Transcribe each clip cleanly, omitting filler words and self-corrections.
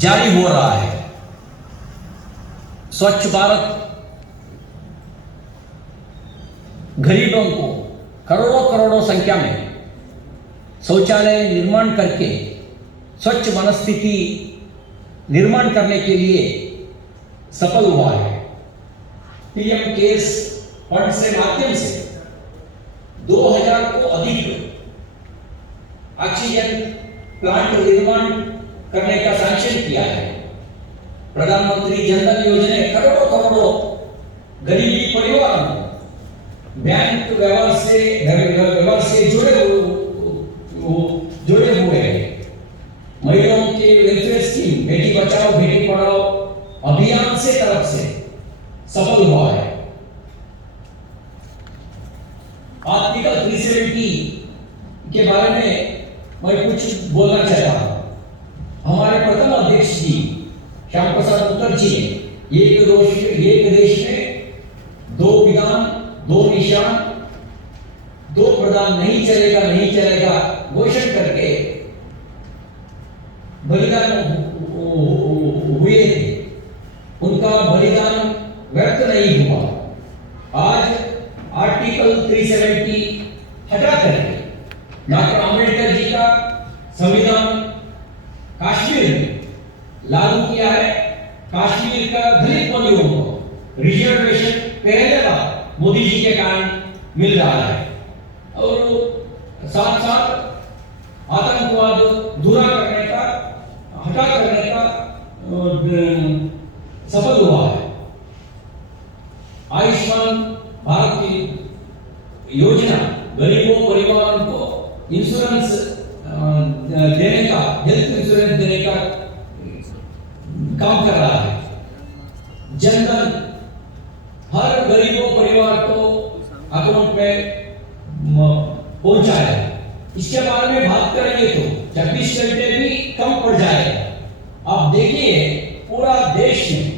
जारी हो रहा है। स्वच्छ भारत गरीबों को करोड़ों करोड़ों संख्या में शौचालय निर्माण करके स्वच्छ वनस्थिति निर्माण करने के लिए सफल हुआ है। पीएम केयर्स फंड से माध्यम से 2000 को अधिक ऑक्सीजन प्लांट निर्माण करने का सैंक्शन किया है। प्रधानमंत्री जन धन योजना ने करोड़ों करोड़ों गरीबी परिवारों को बैंक व्यवहार से जुड़े हुए हैं। महिलाओं के वेलफेयर स्कीम बेटी बचाओ बेटी पढ़ाओ अभियान से तरफ से सफल हुआ है। आर्टिकल 370 के बारे में मैं कुछ बोलना चाहता हूं। हमारे प्रथम अध्यक्ष जी श्याम प्रसाद मुखर्जी ने एक देश में दो विधान दो निशान दो प्रधान नहीं चलेगा घोषण करके बलिदान हुए थे। उनका बलिदान व्यर्थ नहीं हुआ। आज आर्टिकल 370 हटा करके डॉक्टर आंबेडकर जी का संविधान कश्मीर में लागू किया है। कश्मीर का दलित बंधुओं को रिजर्वेशन पहले बार मोदी जी के कारण मिल रहा है और साथ साथ आतंकवाद दूर करने का हटा करने का सफल हुआ है। आयुष्मान भारत की योजना गरीबों परिवारों को इंश्योरेंस देने का हेल्थ इंश्योरेंस देने का काम कर रहा है। जनधन हर गरीबों परिवार को अकाउंट में पहुंचाया। इसके बारे में बात करेंगे तो 26 घंटे भी कम पड़ जाएगा। आप देखिए पूरा देश में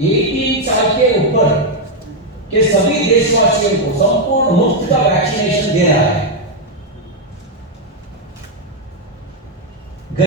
18 साल के ऊपर के सभी देशवासियों को संपूर्ण मुफ्त का वैक्सीनेशन दे रहा है।